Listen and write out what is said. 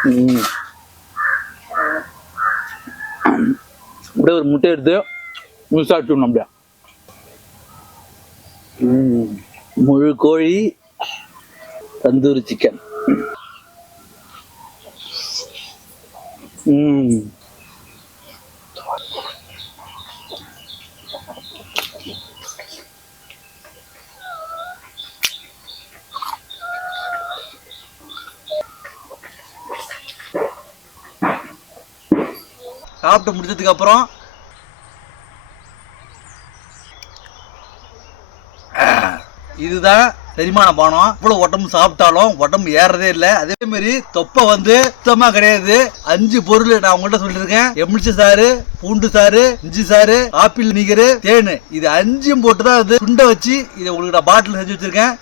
அப்படியே ஒரு முட்டை எடுத்து சாப்பிட்டோம் அப்படியே. முழு கோழி தந்தூரி சிக்கன். சாப்பிட்டு முடிச்சதுக்கு அப்புறம் இதுதான் செரிமான பானம். இவ்வளவு உடம்பு சாப்பிட்டாலும் உடம்பு ஏறதே இல்லை. அதே மாதிரி தொப்பை சுத்தமா கிடையாது. 5 பொருள் நான் உங்கள்கிட்ட சொல்லிருக்கேன். எலுமிச்சை சாறு, பூண்டு சாறு, இஞ்சி சாறு, ஆப்பிள் நீகரு, தேனு. இது 5 போட்டுதான் சுண்டை வச்சு இதை உங்களுக்கு நான் பாட்டில் செஞ்சு வச்சிருக்கேன்.